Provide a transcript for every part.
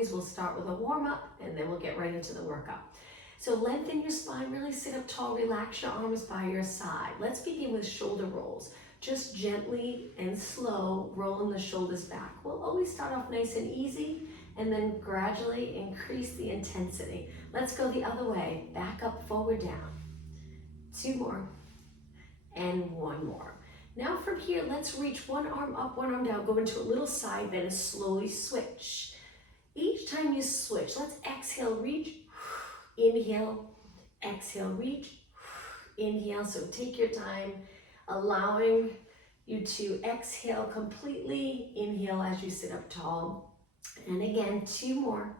always, we'll start with a warm-up and then we'll get right into the workout. So lengthen your spine, really sit up tall, relax your arms by your side. Let's begin with shoulder rolls. Just gently and slow, rolling the shoulders back. We'll always start off nice and easy and then gradually increase the intensity. Let's go the other way. Back up, forward, down. 2 more and 1 more. Now from here, let's reach one arm up, one arm down, go into a little side bend and slowly switch. Each time you switch, let's exhale, reach, inhale, exhale, reach, inhale. So take your time, allowing you to exhale completely, inhale as you sit up tall. And again, 2 more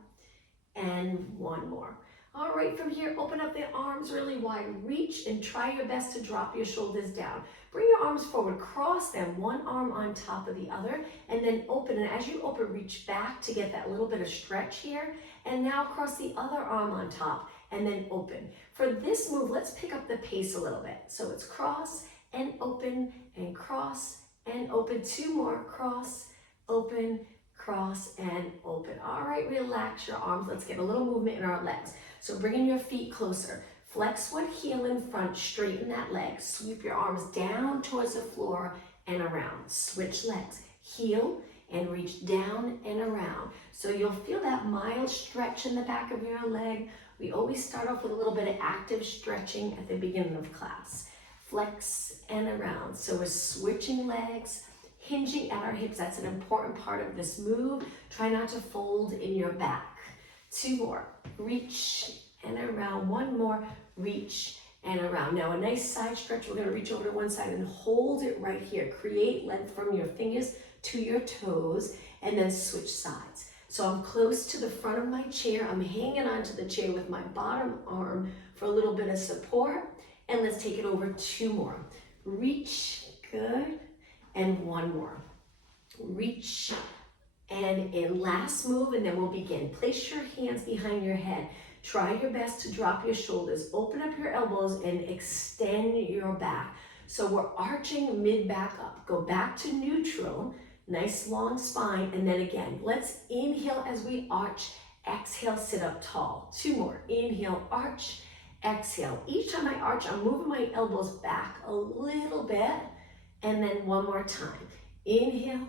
and 1 more. All right, from here, open up the arms really wide, reach and try your best to drop your shoulders down. Bring your arms forward, cross them, one arm on top of the other, and then open. And as you open, reach back to get that little bit of stretch here. And now cross the other arm on top and then open. For this move, let's pick up the pace a little bit. So it's cross and open and cross and open. 2 more, cross, open, cross, and open. All right, relax your arms. Let's get a little movement in our legs. So bringing your feet closer. Flex one heel in front, straighten that leg. Sweep your arms down towards the floor and around. Switch legs. Heel and reach down and around. So you'll feel that mild stretch in the back of your leg. We always start off with a little bit of active stretching at the beginning of class. Flex and around. So we're switching legs, hinging at our hips. That's an important part of this move. Try not to fold in your back. 2 more. Reach and around. 1 more. Reach and around. Now a nice side stretch. We're going to reach over to one side and hold it right here. Create length from your fingers to your toes and then switch sides. So I'm close to the front of my chair. I'm hanging onto the chair with my bottom arm for a little bit of support. And let's take it over 2 more. Reach, good, and 1 more. Reach and in last move, and then we'll begin. Place your hands behind your head. Try your best to drop your shoulders. Open up your elbows and extend your back. So we're arching mid-back up. Go back to neutral. Nice long spine, and then again, let's inhale as we arch, exhale, sit up tall. 2 more, inhale, arch, exhale. Each time I arch, I'm moving my elbows back a little bit, and then 1 more time. Inhale,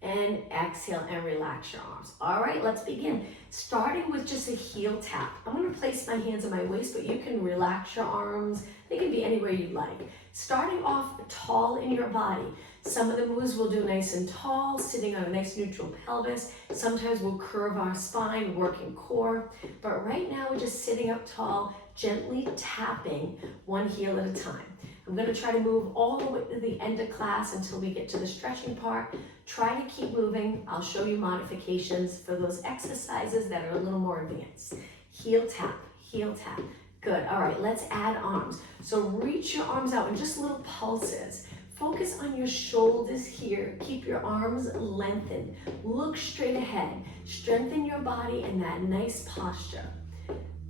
and exhale, and relax your arms. All right, let's begin. Starting with just a heel tap. I'm gonna place my hands on my waist, but you can relax your arms. They can be anywhere you'd like. Starting off tall in your body. Some of the moves we'll do nice and tall, sitting on a nice neutral pelvis. Sometimes we'll curve our spine, working core. But right now we're just sitting up tall, gently tapping one heel at a time. I'm gonna try to move all the way to the end of class until we get to the stretching part. Try to keep moving. I'll show you modifications for those exercises that are a little more advanced. Heel tap, heel tap. Good, all right, let's add arms. So reach your arms out in just little pulses. Focus on your shoulders here. Keep your arms lengthened. Look straight ahead. Strengthen your body in that nice posture.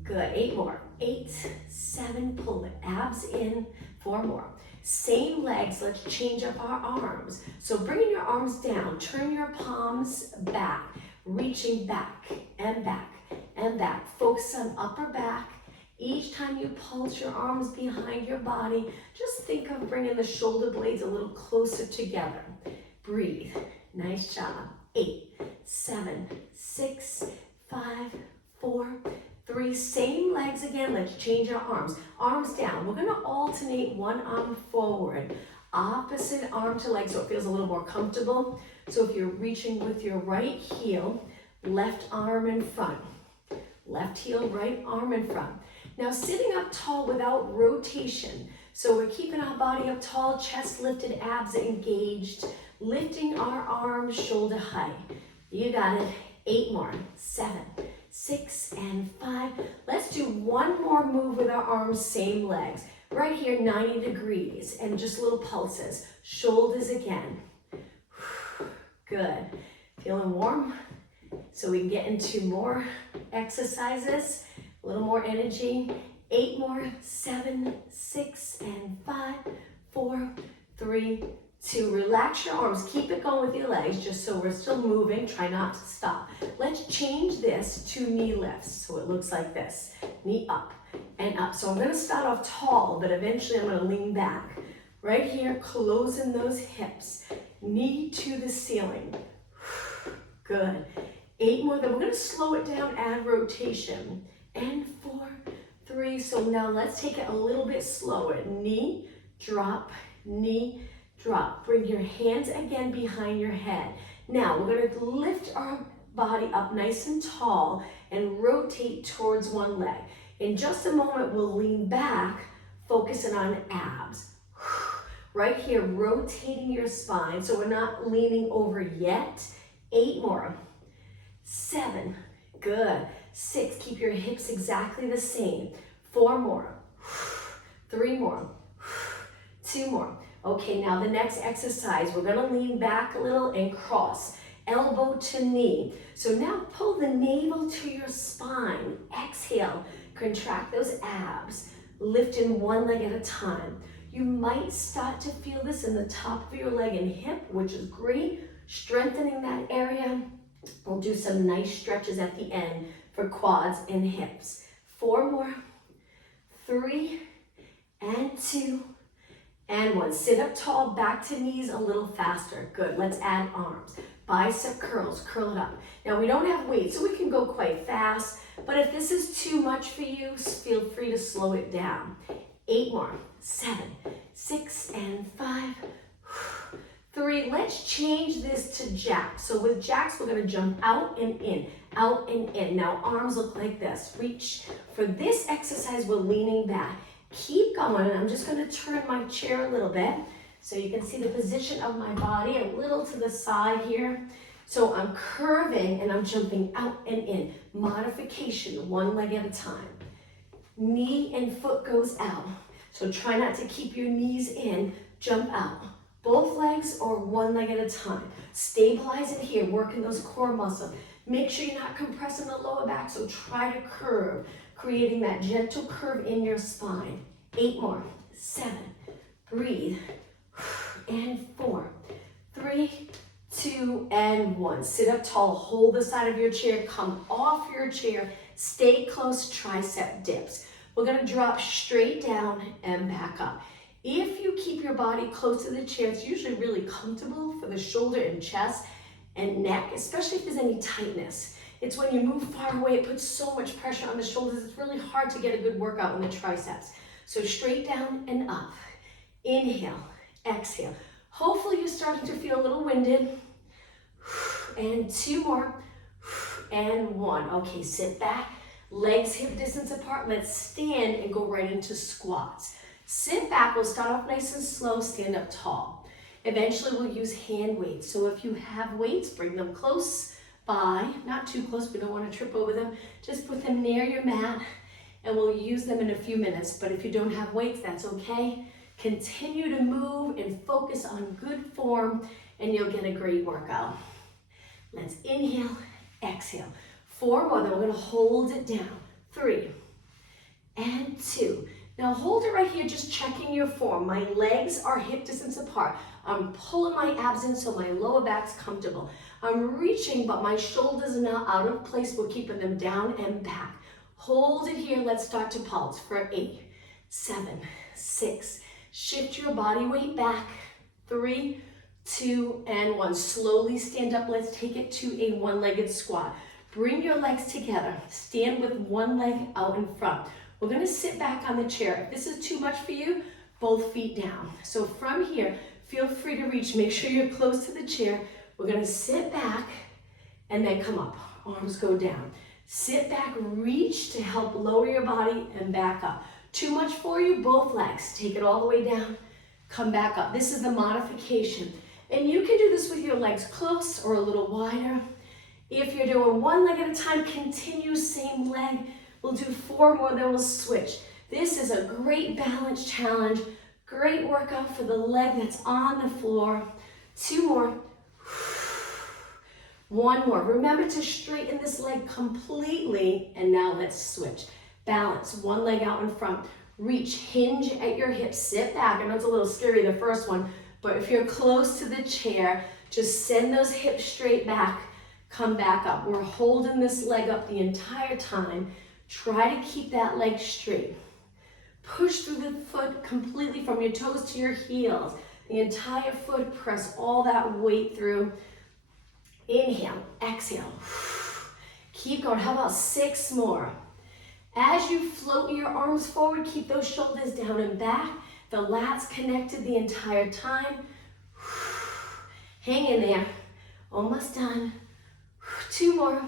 Good, 8 more. 8, 7, pull the abs in. 4 more. Same legs, let's change up our arms. So bringing your arms down, turn your palms back, reaching back and back and back. Focus on upper back. Each time you pulse your arms behind your body, just think of bringing the shoulder blades a little closer together. Breathe. Nice job. 8, 7, 6, 5, 4, 3. Same legs again. Let's change our arms. Arms down. We're going to alternate one arm forward. Opposite arm to leg so it feels a little more comfortable. So if you're reaching with your right heel, left arm in front. Left heel, right arm in front. Now sitting up tall without rotation. So we're keeping our body up tall, chest lifted, abs engaged, lifting our arms shoulder height. You got it. 8 more. 7, 6, and 5. Let's do 1 more move with our arms, same legs. Right here, 90 degrees, and just little pulses. Shoulders again. Good. Feeling warm? So we can get into more exercises, a little more energy. 8 more, 7, 6, and 5, 4, 3, 2. Relax your arms. Keep it going with your legs, just so we're still moving. Try not to stop. Let's change this to knee lifts. So it looks like this. Knee up and up. So I'm going to start off tall, but eventually I'm going to lean back. Right here, closing those hips. Knee to the ceiling. Good. 8 more. Then we're going to slow it down, add rotation. And 4, 3. So now let's take it a little bit slower. Knee, drop, knee, drop. Bring your hands again behind your head. Now we're going to lift our body up nice and tall and rotate towards one leg. In just a moment, we'll lean back, focusing on abs. Right here, rotating your spine, so we're not leaning over yet. 8 more. 7, good. 6, keep your hips exactly the same. 4 more. 3 more. 2 more. Okay, now the next exercise, we're gonna lean back a little and cross. Elbow to knee. So now pull the navel to your spine. Exhale, contract those abs. Lifting one leg at a time. You might start to feel this in the top of your leg and hip, which is great. Strengthening that area. We'll do some nice stretches at the end for quads and hips. 4 more. 3 and 2 and 1. Sit up tall, back to knees a little faster. Good. Let's add arms. Bicep curls, curl it up. Now we don't have weight, so we can go quite fast, but if this is too much for you, feel free to slow it down. 8 more. 7, 6, and 5. 3. Let's change this to jacks. So with jacks, we're going to jump out and in, out and in. Now arms look like this. Reach. For this exercise, we're leaning back. Keep going. I'm just going to turn my chair a little bit so you can see the position of my body a little to the side here. So I'm curving and I'm jumping out and in. Modification, one leg at a time. Knee and foot goes out. So try not to keep your knees in. Jump out. Both legs or one leg at a time. Stabilize it here, working those core muscles. Make sure you're not compressing the lower back, so try to curve, creating that gentle curve in your spine. 8 more. 7. Breathe. And 4. 3, 2, and 1. Sit up tall. Hold the side of your chair. Come off your chair. Stay close. Tricep dips. We're going to drop straight down and back up. If you keep your body close to the chair, it's usually really comfortable for the shoulder and chest and neck, especially if there's any tightness. It's when you move far away, it puts so much pressure on the shoulders. It's really hard to get a good workout in the triceps. So straight down and up. Inhale, exhale. Hopefully you're starting to feel a little winded. And 2 more. And 1. Okay, sit back. Legs hip distance apart. Let's stand and go right into squats. Sit back. We'll start off nice and slow. Stand up tall. Eventually we'll use hand weights. So if you have weights, bring them close by. Not too close. We don't want to trip over them. Just put them near your mat and we'll use them in a few minutes. But if you don't have weights, that's okay. Continue to move and focus on good form and you'll get a great workout. Let's inhale, exhale. 4 more, then we're going to hold it down. 3 and 2. Now hold it right here, just checking your form. My legs are hip distance apart. I'm pulling my abs in so my lower back's comfortable. I'm reaching, but my shoulders are not out of place. We're keeping them down and back. Hold it here. Let's start to pulse for 8, 7, 6. Shift your body weight back. 3, 2, and 1. Slowly stand up. Let's take it to a one-legged squat. Bring your legs together. Stand with one leg out in front. We're going to sit back on the chair. If this is too much for you, both feet down. So from here, feel free to reach. Make sure you're close to the chair. We're going to sit back and then come up. Arms go down. Sit back, reach to help lower your body and back up. Too much for you, both legs. Take it all the way down. Come back up. This is the modification. And you can do this with your legs close or a little wider. If you're doing one leg at a time, continue same leg. We'll do 4 more, then we'll switch. This is a great balance challenge. Great workout for the leg that's on the floor. 2 more. 1 more. Remember to straighten this leg completely. And now let's switch. Balance. One leg out in front. Reach. Hinge at your hips. Sit back. I know it's a little scary, the first one, But if you're close to the chair, just send those hips straight back, come back up. We're holding this leg up the entire time. Try to keep that leg straight. Push through the foot completely from your toes to your heels. The entire foot, press all that weight through. Inhale, exhale. Keep going. How about 6 more? As you float your arms forward, keep those shoulders down and back. The lats connected the entire time. Hang in there. Almost done. 2 more.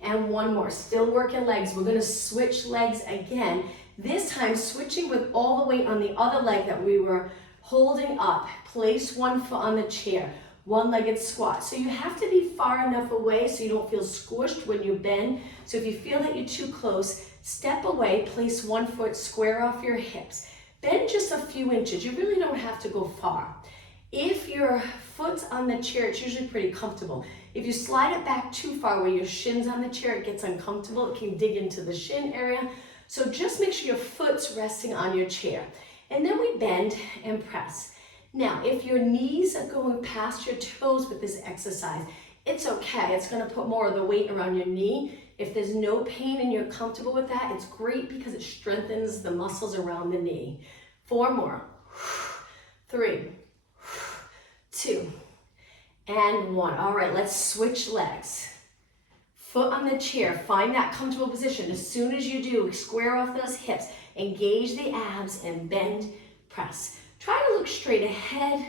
And 1 more. Still working legs. We're going to switch legs again. This time switching with all the weight on the other leg that we were holding up. Place one foot on the chair. One-legged squat. So you have to be far enough away so you don't feel squished when you bend. So if you feel that you're too close, step away, place one foot, square off your hips. Bend just a few inches. You really don't have to go far. If your foot's on the chair, it's usually pretty comfortable. If you slide it back too far where your shin's on the chair, it gets uncomfortable. It can dig into the shin area. So just make sure your foot's resting on your chair. And then we bend and press. Now, if your knees are going past your toes with this exercise, it's okay. It's going to put more of the weight around your knee. If there's no pain and you're comfortable with that, it's great because it strengthens the muscles around the knee. 4 more. 3, 2, and 1. All right, let's switch legs. Foot on the chair, find that comfortable position. As soon as you do, square off those hips, engage the abs and bend, press. Try to look straight ahead.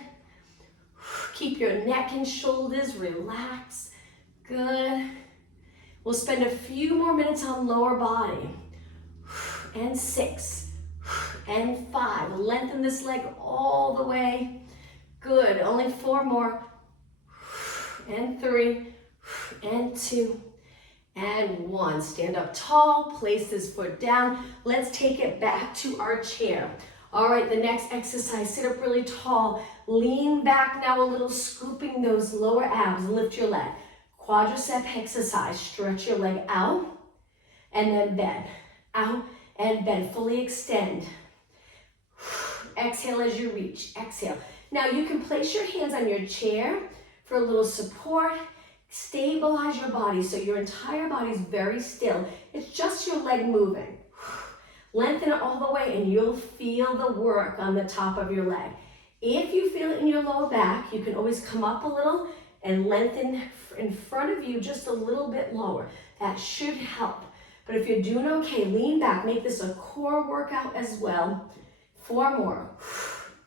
Keep your neck and shoulders relaxed. Good. We'll spend a few more minutes on lower body. And 6, and 5. Lengthen this leg all the way. Good, only 4 more. And 3, and 2, and 1. Stand up tall, place this foot down. Let's take it back to our chair. All right, the next exercise, sit up really tall. Lean back now a little, scooping those lower abs. Lift your leg. Quadricep exercise. Stretch your leg out and then bend. Out and bend. Fully extend. Exhale as you reach. Exhale. Now you can place your hands on your chair for a little support. Stabilize your body so your entire body is very still. It's just your leg moving. Lengthen it all the way and you'll feel the work on the top of your leg. If you feel it in your lower back, you can always come up a little and lengthen in front of you just a little bit lower. That should help. But if you're doing okay, lean back. Make this a core workout as well. 4 more.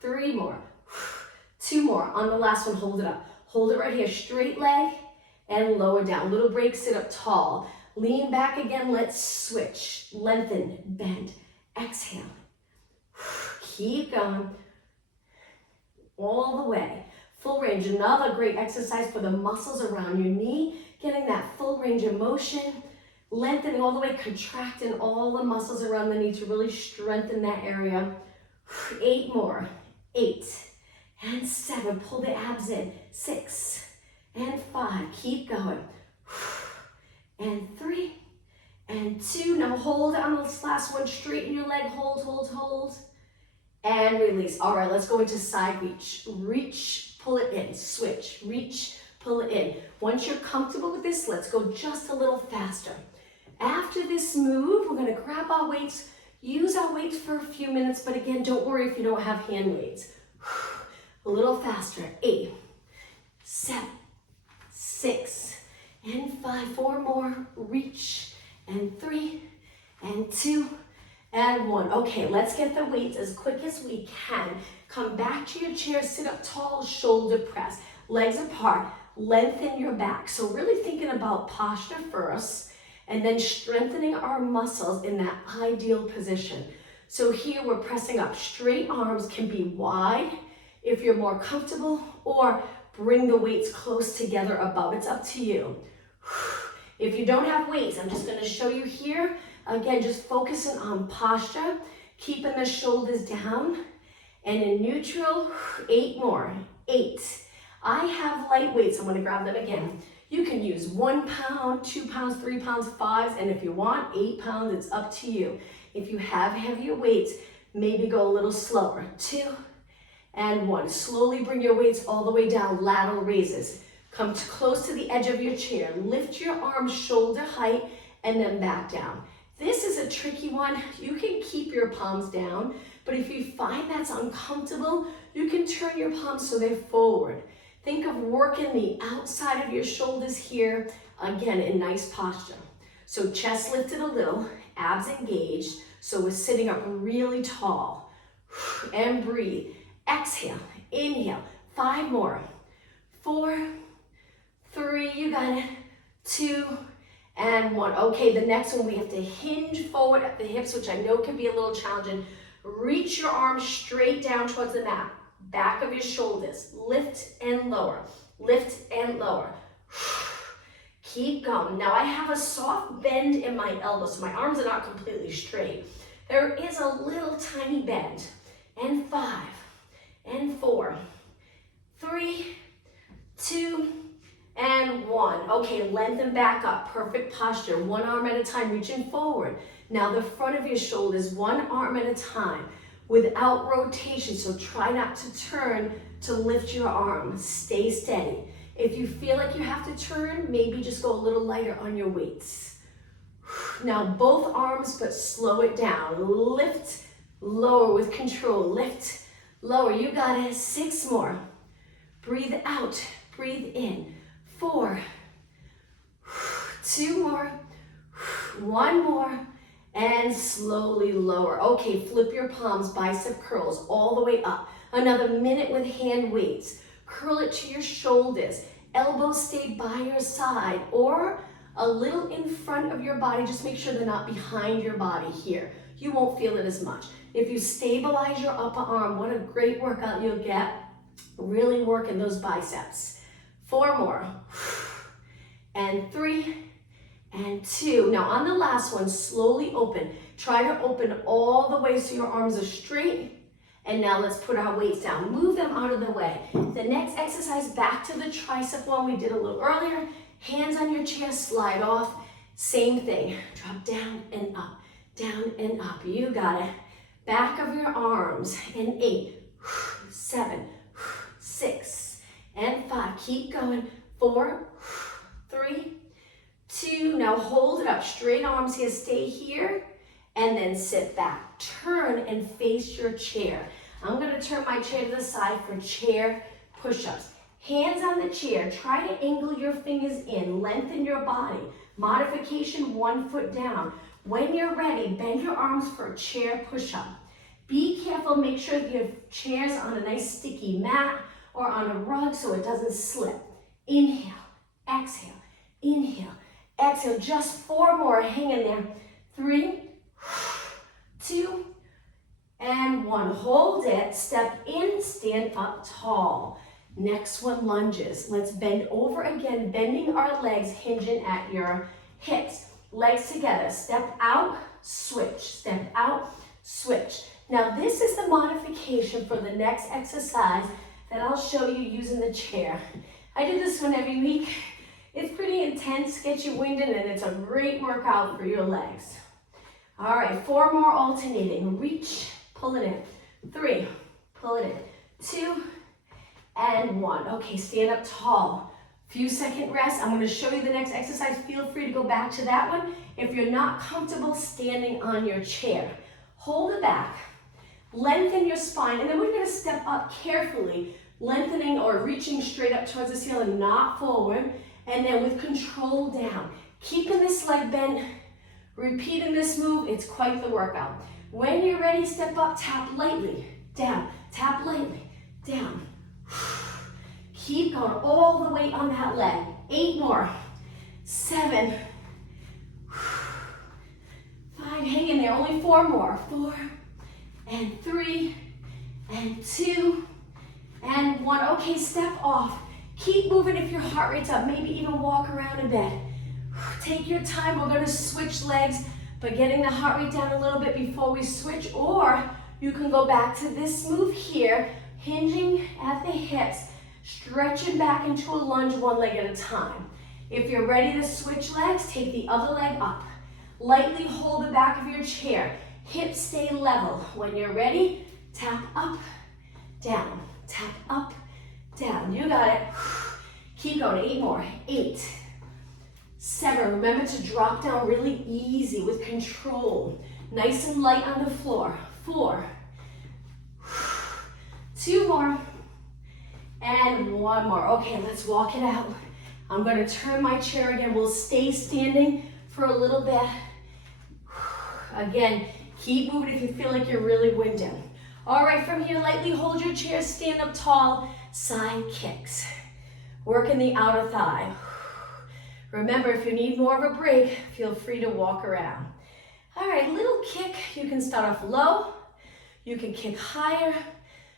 3 more. 2 more. On the last one, hold it up. Hold it right here. Straight leg and lower down. Little break, sit up tall. Lean back again, let's switch. Lengthen, bend, exhale. Keep going. All the way. Full range, another great exercise for the muscles around your knee. Getting that full range of motion. Lengthening all the way, contracting all the muscles around the knee to really strengthen that area. 8 more. 8 and 7, pull the abs in. 6 and 5, keep going. And 3, and 2. Now hold on this last one. Straighten your leg. Hold, hold, hold. And release. All right, let's go into side reach. Reach, pull it in. Switch. Reach, pull it in. Once you're comfortable with this, let's go just a little faster. After this move, we're going to grab our weights. Use our weights for a few minutes, but again, don't worry if you don't have hand weights. A little faster. 8, 7, 6, and 5, 4 more, reach, and 3, and 2, and 1. Okay, let's get the weights as quick as we can. Come back to your chair, sit up tall, shoulder press, legs apart, lengthen your back. So really thinking about posture first, and then strengthening our muscles in that ideal position. So here we're pressing up. Straight arms can be wide if you're more comfortable, or bring the weights close together above. It's up to you. If you don't have weights, I'm just going to show you here. Again, just focusing on posture, keeping the shoulders down. And in neutral, 8 more. 8. I have light weights. I'm going to grab them again. You can use 1 pound, 2 pounds, 3 pounds, 5s, and if you want 8 pounds, it's up to you. If you have heavier weights, maybe go a little slower. 2, and 1. Slowly bring your weights all the way down, lateral raises. Come close to the edge of your chair. Lift your arms shoulder height and then back down. This is a tricky one. You can keep your palms down, but if you find that's uncomfortable, you can turn your palms so they're forward. Think of working the outside of your shoulders here, again, in nice posture. So chest lifted a little, abs engaged, so we're sitting up really tall. And breathe. Exhale, inhale, 5 more. 4, 3, you got it. 2, and 1. Okay, the next one, we have to hinge forward at the hips, which I know can be a little challenging. Reach your arms straight down towards the mat. Back of your shoulders. Lift and lower. Lift and lower. Keep going. Now I have a soft bend in my elbows, so my arms are not completely straight. There is a little tiny bend. And 5, and 4, 3, 2, and 1. Okay, lengthen back up. Perfect posture. One arm at a time, reaching forward. Now the front of your shoulders, one arm at a time, without rotation. So try not to turn to lift your arm. Stay steady. If you feel like you have to turn, maybe just go a little lighter on your weights. Now both arms, but slow it down. Lift, lower with control. Lift, lower. You got it. 6 more. Breathe out. Breathe in. 4. 2 more. 1 more. And slowly lower. Okay, flip your palms, bicep curls all the way up. Another minute with hand weights. Curl it to your shoulders. Elbows stay by your side or a little in front of your body. Just make sure they're not behind your body here. You won't feel it as much. If you stabilize your upper arm, what a great workout you'll get. Really working those biceps. 4 more. And 3. And 2. Now on the last one, slowly open. Try to open all the way so your arms are straight. And now let's put our weights down. Move them out of the way. The next exercise, back to the tricep one we did a little earlier. Hands on your chair, slide off. Same thing. Drop down and up. Down and up. You got it. Back of your arms. And 8, 7, 6, and 5. Keep going. 4, 3, 2. Now hold it up. Straight arms here. Stay here. And then sit back. Turn and face your chair. I'm going to turn my chair to the side for chair push-ups. Hands on the chair. Try to angle your fingers in. Lengthen your body. Modification, 1 foot down. When you're ready, bend your arms for a chair push-up. Be careful. Make sure your chair's on a nice sticky mat or on a rug so it doesn't slip. Inhale. Exhale. Inhale. Exhale. Just 4 more. Hang in there. 3, 2, and 1. Hold it. Step in. Stand up tall. Next one, lunges. Let's bend over again, bending our legs, hinging at your hips. Legs together. Step out, switch. Step out, switch. Now this is the modification for the next exercise that I'll show you using the chair. I do this one every week. It's pretty intense, gets you winded, and it's a great workout for your legs. All right, 4 more alternating. Reach, pull it in. 3, pull it in. 2, and 1. Okay, stand up tall. Few second rest. I'm going to show you the next exercise. Feel free to go back to that one if you're not comfortable standing on your chair. Hold it back. Lengthen your spine, and then we're going to step up carefully, lengthening or reaching straight up towards the ceiling, not forward, and then with control down. Keeping this leg bent, repeating this move, it's quite the workout. When you're ready, step up, tap lightly, down, tap lightly, down. Keep going all the way on that leg. 8 more. 7. 5, hang in there, only 4 more. 4, and 3, and 2, and 1. Okay, step off. Keep moving if your heart rate's up. Maybe even walk around a bit. Take your time. We're going to switch legs, but getting the heart rate down a little bit before we switch, or you can go back to this move here, hinging at the hips, stretching back into a lunge 1 leg at a time. If you're ready to switch legs, take the other leg up. Lightly hold the back of your chair. Hips stay level. When you're ready, tap up, down, tap up, down. You got it. Keep going, 8 more. 8, 7. Remember to drop down really easy with control. Nice and light on the floor. 4, 2 more, and 1 more. Okay, let's walk it out. I'm going to turn my chair again. We'll stay standing for a little bit. Again, keep moving if you feel like you're really winded. All right, from here, lightly hold your chair, stand up tall, side kicks. Working the outer thigh. Remember, if you need more of a break, feel free to walk around. All right, little kick. You can start off low. You can kick higher.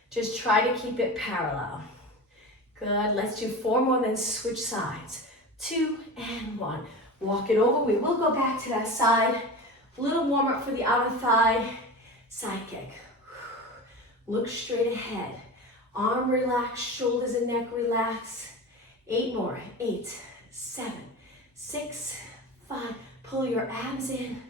Just try to keep it parallel. Good, let's do 4 more, then switch sides. 2 and 1. Walk it over. We will go back to that side. Little warm up for the outer thigh. Side kick. Look straight ahead. Arm relax, shoulders and neck relax. 8 more. 8, 7, 6, 5. Pull your abs in.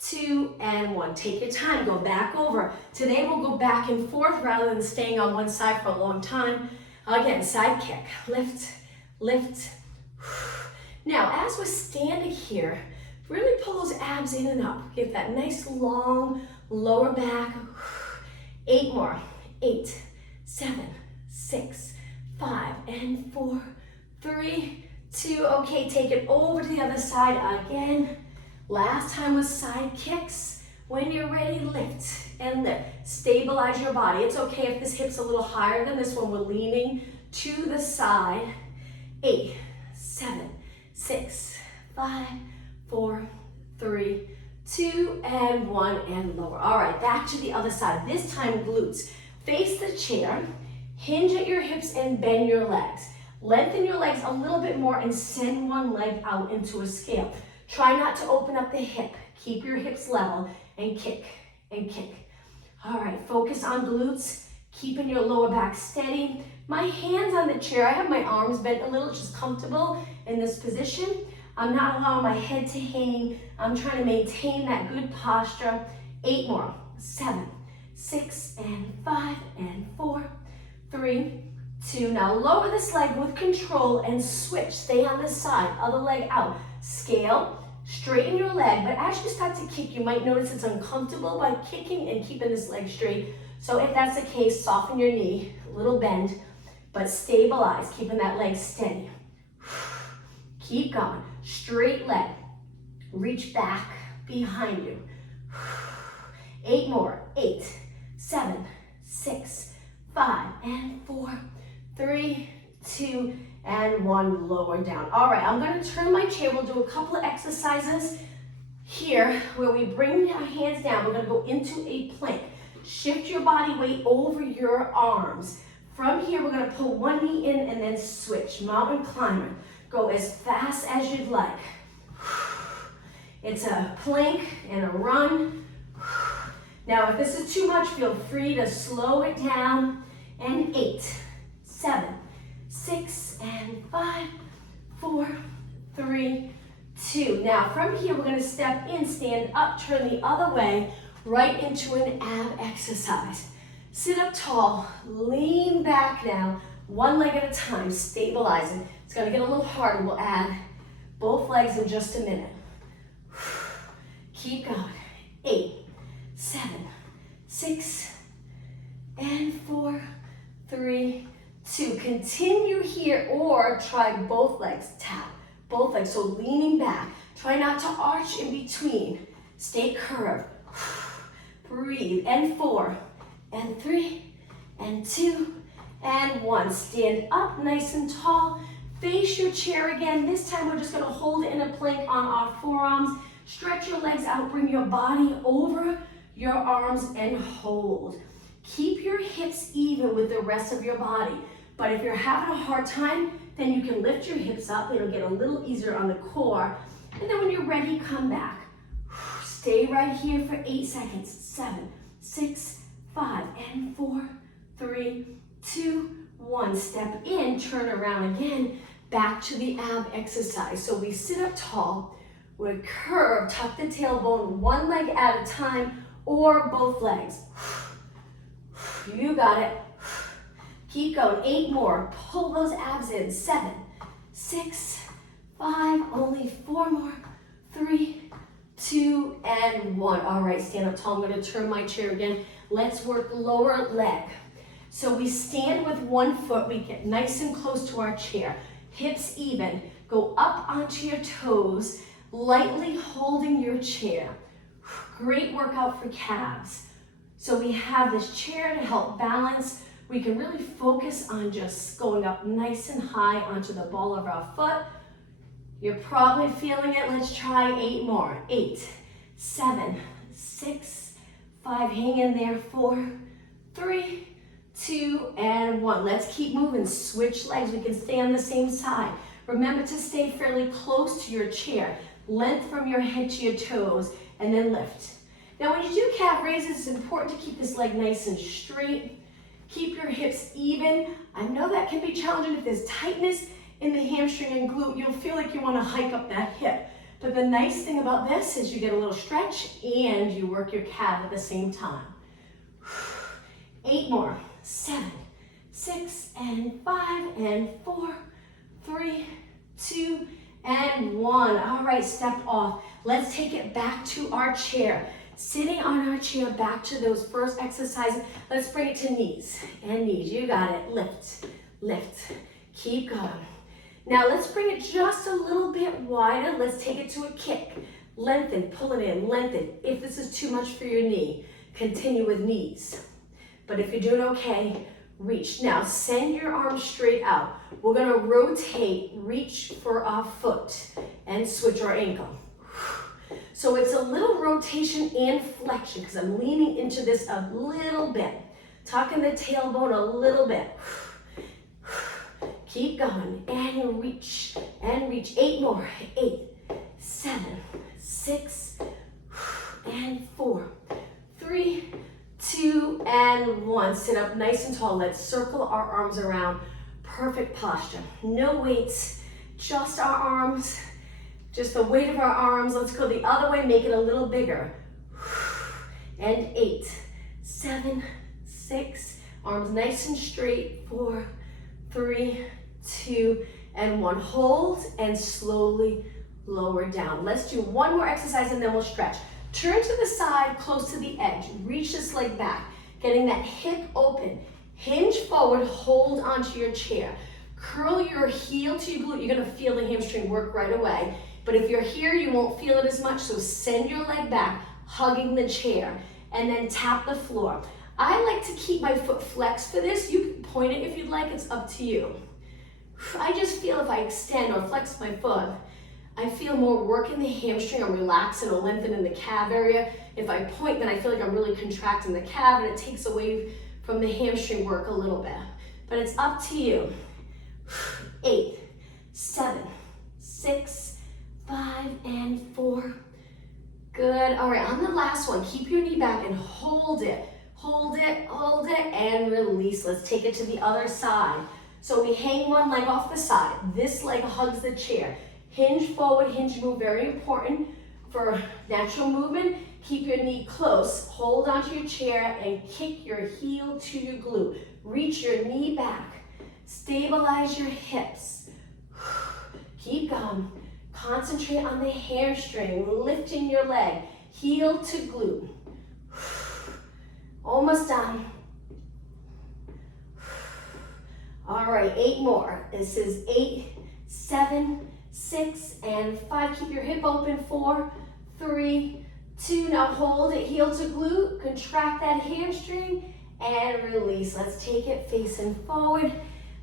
2 and 1. Take your time. Go back over. Today we'll go back and forth rather than staying on one side for a long time. Again, side kick. Lift, lift. Now, as we're standing here, really pull those abs in and up. Get that nice long lower back. 8 more. 8, 7, 6, 5, and 4, 3, 2. Okay, take it over to the other side again. Last time was side kicks. When you're ready, lift and lift. Stabilize your body. It's okay if this hip's a little higher than this one. We're leaning to the side. 8, 7, 6, 5, 4, 3, 2, and 1, and lower. All right, back to the other side. This time, glutes. Face the chair, hinge at your hips, and bend your legs. Lengthen your legs a little bit more and send one leg out into a scale. Try not to open up the hip. Keep your hips level and kick and kick. All right, focus on glutes, keeping your lower back steady. My hands on the chair, I have my arms bent a little, just comfortable in this position. I'm not allowing my head to hang. I'm trying to maintain that good posture. 8 more. 7, 6, and 5, and 4, 3, 2. Now lower this leg with control and switch. Stay on this side, other leg out. Scale. Straighten your leg, but as you start to kick, you might notice it's uncomfortable by kicking and keeping this leg straight. So if that's the case, soften your knee, a little bend, but stabilize, keeping that leg steady. Keep going. Straight leg. Reach back behind you. 8 more. 8, 7, 6, 5, and 4, 3, 2, and 1. Lower down. All right, I'm going to turn my chair. We'll do a couple of exercises here where we bring our hands down. We're going to go into a plank. Shift your body weight over your arms. From here, we're going to pull one knee in and then switch. Mountain climber. Go as fast as you'd like. It's a plank and a run. Now, if this is too much, feel free to slow it down. And 8, 7, 6, and 5, 4, 3, 2. Now, from here, we're going to step in, stand up, turn the other way, right into an ab exercise. Sit up tall, lean back now, one leg at a time, stabilizing. It's going to get a little harder. We'll add both legs in just a minute. Keep going. 8, 7, 6, and 4, 3, 2. Continue here or try both legs. Tap both legs. So leaning back. Try not to arch in between. Stay curved. Breathe. And 4, and 3, and 2, and 1. Stand up nice and tall. Face your chair again. This time we're just going to hold it in a plank on our forearms. Stretch your legs out. Bring your body over your arms and hold. Keep your hips even with the rest of your body. But if you're having a hard time, then you can lift your hips up. It'll get a little easier on the core. And then when you're ready, come back. Stay right here for 8 seconds. 7, 6, 5, and 4, 3, 2, 1. Step in, turn around again, back to the ab exercise. So we sit up tall, we're curved, tuck the tailbone, one leg at a time, or both legs. You got it. Keep going, 8 more. Pull those abs in, 7, 6, 5, only 4 more, 3, 2, and 1. All right, stand up tall. I'm gonna turn my chair again. Let's work lower leg. So we stand with one foot, we get nice and close to our chair, hips even, go up onto your toes, lightly holding your chair. Great workout for calves. So we have this chair to help balance. We can really focus on just going up nice and high onto the ball of our foot. You're probably feeling it. Let's try 8 more. 8, 7, 6, 5, hang in there, 4, 3, 2, and 1. Let's keep moving. Switch legs. We can stay on the same side. Remember to stay fairly close to your chair. Length from your head to your toes, and then lift. Now when you do calf raises, it's important to keep this leg nice and straight. Keep your hips even. I know that can be challenging. If there's tightness in the hamstring and glute, you'll feel like you want to hike up that hip. But the nice thing about this is you get a little stretch and you work your calf at the same time. 8 more. 7, 6, and 5, and 4, 3, 2, and 1. All right, step off. Let's take it back to our chair. Sitting on our chair, back to those first exercises. Let's bring it to knees and knees. You got it. Lift, lift. Keep going. Now let's bring it just a little bit wider. Let's take it to a kick. Lengthen, pull it in, lengthen. If this is too much for your knee, continue with knees. But if you're doing okay, reach. Now send your arms straight out. We're gonna rotate, reach for our foot, and switch our ankle. So it's a little rotation and flexion because I'm leaning into this a little bit. Tucking the tailbone a little bit. Keep going, and reach, and reach. 8 more. 8, 7, 6, and 4, 3, 2, and 1. Sit up nice and tall. Let's circle our arms around. Perfect posture. No weights, just our arms, just the weight of our arms. Let's go the other way, make it a little bigger. And 8, 7, 6, arms nice and straight. 4, 3, 2, and 1. Hold and slowly lower down. Let's do one more exercise and then we'll stretch. Turn to the side, close to the edge. Reach this leg back, getting that hip open. Hinge forward, hold onto your chair. Curl your heel to your glute. You're gonna feel the hamstring work right away. But if you're here, you won't feel it as much, so send your leg back, hugging the chair, and then tap the floor. I like to keep my foot flexed for this. You can point it if you'd like, it's up to you. I just feel if I extend or flex my foot, I feel more work in the hamstring. I'm relaxing or lengthening the calf area. If I point, then I feel like I'm really contracting the calf and it takes away from the hamstring work a little bit. But it's up to you. 8, 7, 6, 5, and 4. Good. All right, on the last one, keep your knee back and hold it. Hold it, hold it, and release. Let's take it to the other side. So we hang one leg off the side. This leg hugs the chair. Hinge forward, hinge move, very important for natural movement. Keep your knee close, hold onto your chair, and kick your heel to your glute. Reach your knee back. Stabilize your hips. Keep going. Concentrate on the hamstring, lifting your leg, heel to glute. Almost done. All right, 8 more. This is 8, 7, 6, and 5. Keep your hip open. 4, 3, 2. Now hold it, heel to glute. Contract that hamstring and release. Let's take it facing forward.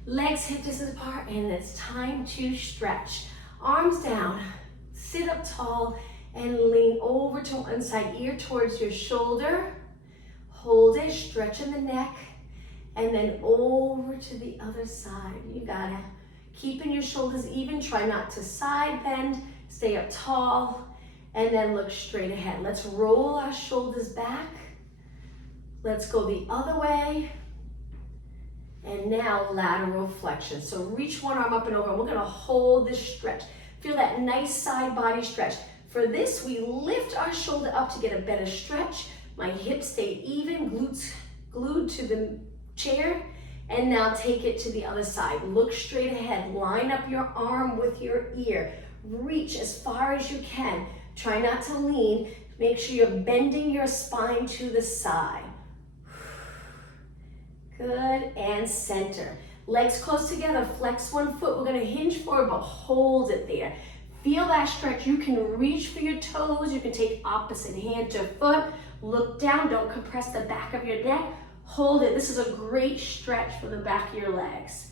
Legs hip distance apart, and it's time to stretch. Arms down, sit up tall, and lean over to one side, ear towards your shoulder. Hold it, stretching the neck, and then over to the other side. You got it. Keeping your shoulders even, try not to side bend, stay up tall, and then look straight ahead. Let's roll our shoulders back. Let's go the other way. And now lateral flexion. So reach one arm up and over, and we're gonna hold this stretch. Feel that nice side body stretch. For this, we lift our shoulder up to get a better stretch. My hips stay even, glutes glued to the chair, And now take it to the other side. Look straight ahead. Line up your arm with your ear. Reach as far as you can. Try not to lean. Make sure you're bending your spine to the side. Good, and center. Legs close together, flex one foot. We're gonna hinge forward, but hold it there. Feel that stretch. You can reach for your toes. You can take opposite hand to foot. Look down, don't compress the back of your neck. Hold it. This is a great stretch for the back of your legs.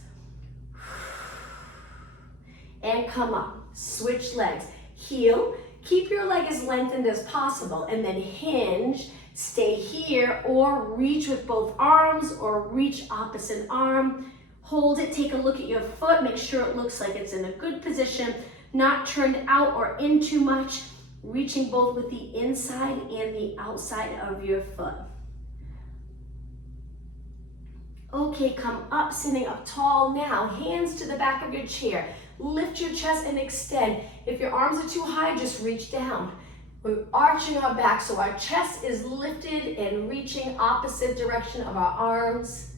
And come up, switch legs. Heel, keep your leg as lengthened as possible, and then hinge. Stay here or reach with both arms or reach opposite arm. Hold it, take a look at your foot, make sure it looks like it's in a good position, not turned out or in too much, reaching both with the inside and the outside of your foot. Okay, come up, sitting up tall now, hands to the back of your chair. Lift your chest and extend. If your arms are too high, just reach down. We're arching our back so our chest is lifted and reaching opposite direction of our arms.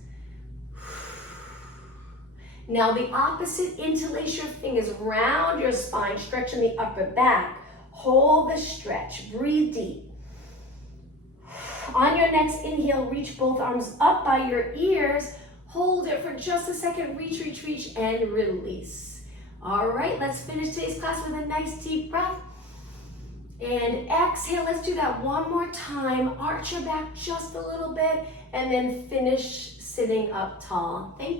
Now the opposite, interlace your fingers round your spine, stretching the upper back. Hold the stretch, breathe deep. On your next inhale, reach both arms up by your ears. Hold it for just a second, reach, reach, reach, and release. All right, let's finish today's class with a nice deep breath. And exhale, let's do that one more time. Arch your back just a little bit and then finish sitting up tall. Thank you.